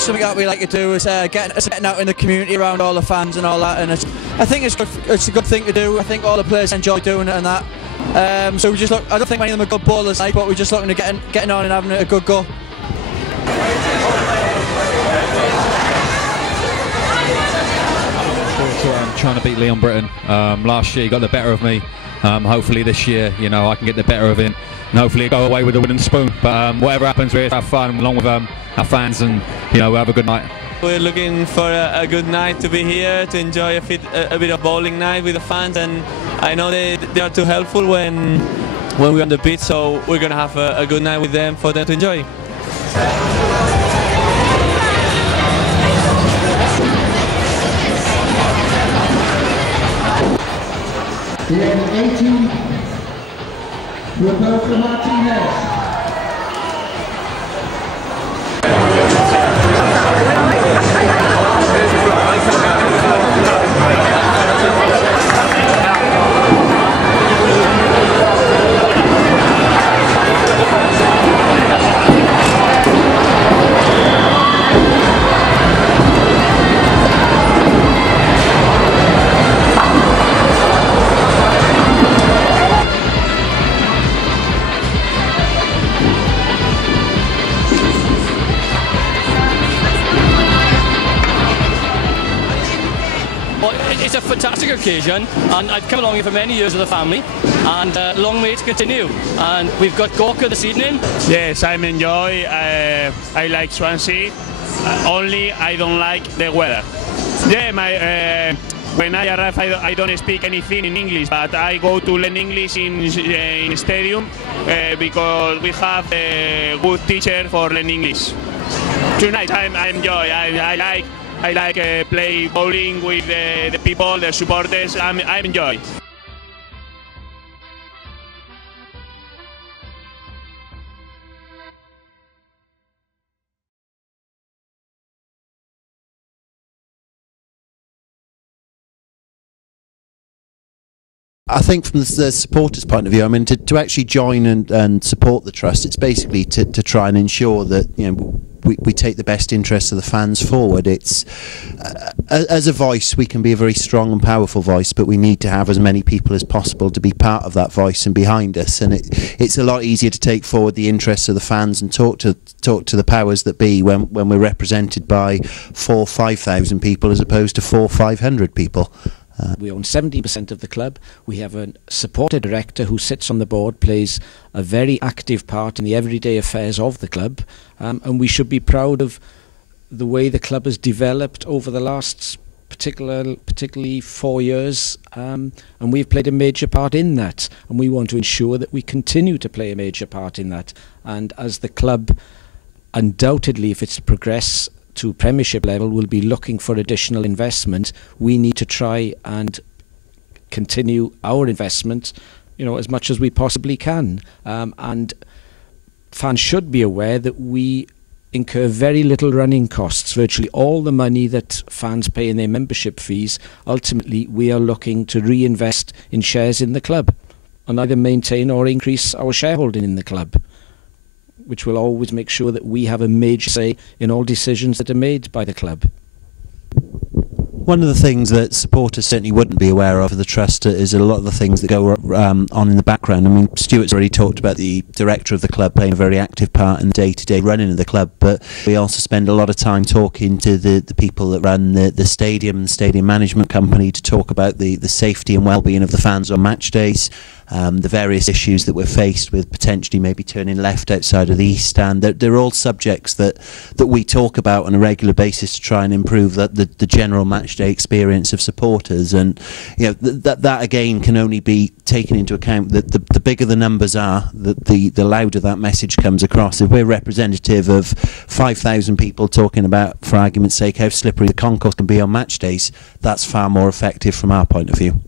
Something that we like to do is getting out in the community around all the fans and all that, and I think it's a good thing to do. I think all the players enjoy doing it and that. So we just look. I don't think many of them are good ballers, like, but we're just looking to getting on and having a good go. Trying to beat Leon Britton. Last year he got the better of me. Hopefully this year, you know, I can get the better of him, and hopefully go away with a wooden spoon. But whatever happens, we have fun along with our fans, and you know, we have a good night. We're looking for a good night to be here, to enjoy a bit of bowling night with the fans, and I know they are too helpful when we're on the pitch, so we're gonna have a good night with them for them to enjoy. The 18, Roberto Martinez. It's a fantastic occasion, and I've come along here for many years with the family, and long way to continue. And we've got Gorka this evening. Yes, I'm enjoy. I like Swansea. Only I don't like the weather. Yeah, when I arrive, I don't speak anything in English, but I go to learn English in stadium because we have a good teacher for learn English. Tonight I enjoy. I like play bowling with the people, the supporters. I enjoy. I think from the supporters' point of view, I mean, to actually join and support the trust, it's basically to try and ensure that, you know, we take the best interests of the fans forward. It's as a voice, we can be a very strong and powerful voice, but we need to have as many people as possible to be part of that voice and behind us. And it's a lot easier to take forward the interests of the fans and talk to the powers that be when we're represented by 4,000 or 5,000 people as opposed to 400 or 500 people. We own 70% of the club. We have a supporter director who sits on the board, plays a very active part in the everyday affairs of the club, and we should be proud of the way the club has developed over the last particularly 4 years, and we've played a major part in that, and we want to ensure that we continue to play a major part in that. And as the club, undoubtedly, if it's to progress to Premiership level, will be looking for additional investment, we need to try and continue our investment, you know, as much as we possibly can. And fans should be aware that we incur very little running costs. Virtually all the money that fans pay in their membership fees, ultimately we are looking to reinvest in shares in the club and either maintain or increase our shareholding in the club, which will always make sure that we have a major say in all decisions that are made by the club. One of the things that supporters certainly wouldn't be aware of the trust is a lot of the things that go on in the background. I mean, Stuart's already talked about the director of the club playing a very active part in the day-to-day running of the club, but we also spend a lot of time talking to the people that run the stadium and stadium management company to talk about the safety and well-being of the fans on match days. the various issues that we're faced with, potentially maybe turning left outside of the East Stand. They're all subjects that we talk about on a regular basis to try and improve the general matchday experience of supporters. And that again can only be taken into account that the bigger the numbers are, the louder that message comes across. If we're representative of 5,000 people talking about, for argument's sake, how slippery the concourse can be on match days, that's far more effective from our point of view.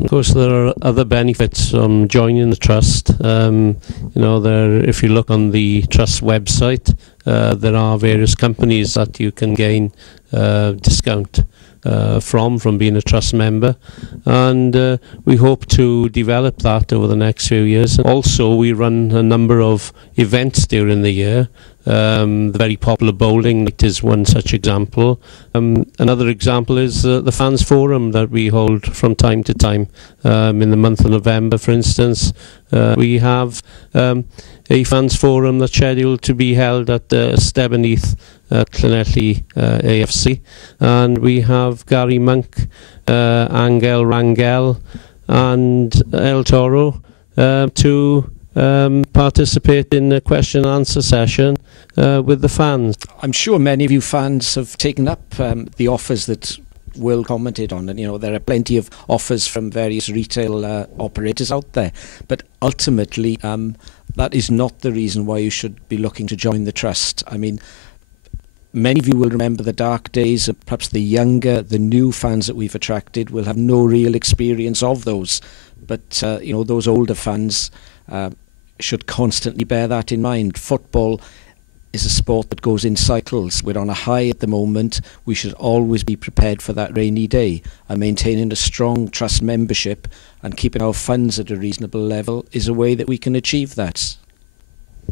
Of course, there are other benefits from joining the Trust. If you look on the Trust website, there are various companies that you can gain discount from being a Trust member, and we hope to develop that over the next few years. Also, we run a number of events during the year. The very popular bowling night is one such example. Another example is the fans forum that we hold from time to time. In the month of November, for instance, we have a fans forum that's scheduled to be held at Stebeneath Llanelli AFC, and we have Gary Monk, Angel Rangel and El Toro to participate in a question and answer session with the fans. I'm sure many of you fans have taken up the offers that Will commented on, and there are plenty of offers from various retail operators out there, but ultimately that is not the reason why you should be looking to join the Trust. I mean, many of you will remember the dark days, perhaps the younger, the new fans that we've attracted will have no real experience of those, but those older fans should constantly bear that in mind. Football is a sport that goes in cycles. We're on a high at the moment. We should always be prepared for that rainy day, and maintaining a strong Trust membership and keeping our funds at a reasonable level is a way that we can achieve that.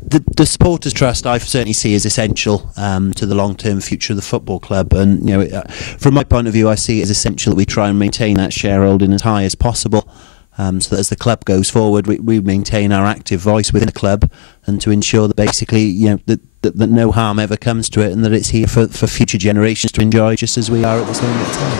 The Supporters Trust I certainly see as essential to the long-term future of the football club, and from my point of view I see it as essential that we try and maintain that shareholding as high as possible, so that as the club goes forward we maintain our active voice within the club, and to ensure that basically that no harm ever comes to it, and that it's here for future generations to enjoy just as we are at this moment in time.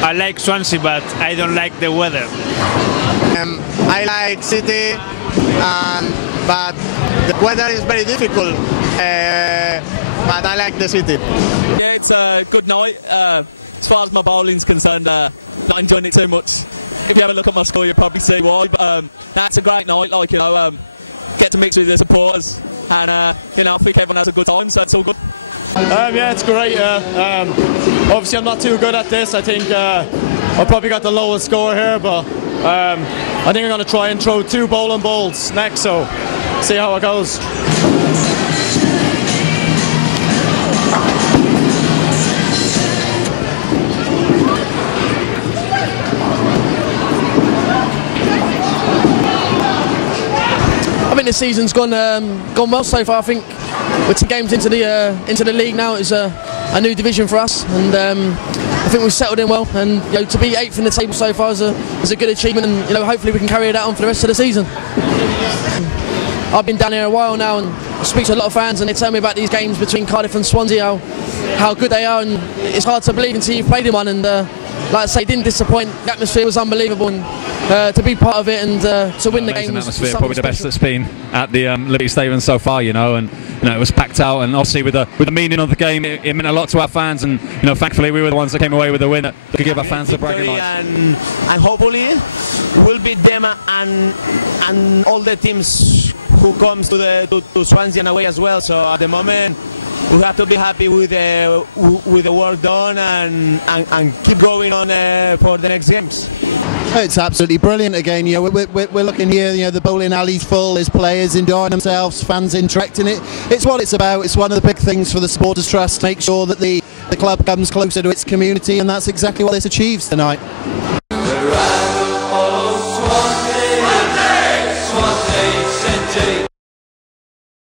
I like Swansea, but I don't like the weather. I like City, but the weather is very difficult. But I like the City. Yeah, it's a good night. As far as my bowling's concerned, not enjoying it too much. If you have a look at my score, you'll probably see why. But that's a great night. Get to mix with the supporters, and I think everyone has a good time, so it's all good. Yeah, it's great. Obviously, I'm not too good at this. I think I probably got the lowest score here, but I think I'm going to try and throw 2 bowling balls next, so see how it goes. I think the season's gone well so far. I think we're 2 games into the league now. It's a new division for us, and I think we've settled in well. And to be 8th in the table so far is a good achievement, and hopefully we can carry that on for the rest of the season. I've been down here a while now and speak to a lot of fans, and they tell me about these games between Cardiff and Swansea, how good they are, and it's hard to believe until you've played in one. And like I say, it didn't disappoint. The atmosphere was unbelievable, and to be part of it and to win the game was atmosphere, probably the best that's been at the Liberty Stadium so far, and it was packed out, and obviously with the meaning of the game, it meant a lot to our fans, and thankfully we were the ones that came away with the win that could give our fans the bragging rights. And hopefully we'll beat them and all the teams who comes to Swansea and away as well. So at the moment we have to be happy with the work done and keep going on for the next games. It's absolutely brilliant again. We're looking here, the bowling alley's full, there's players enjoying themselves, fans interacting. It's what it's about. It's one of the big things for the Supporters Trust, make sure that the club comes closer to its community, and that's exactly what this achieves tonight.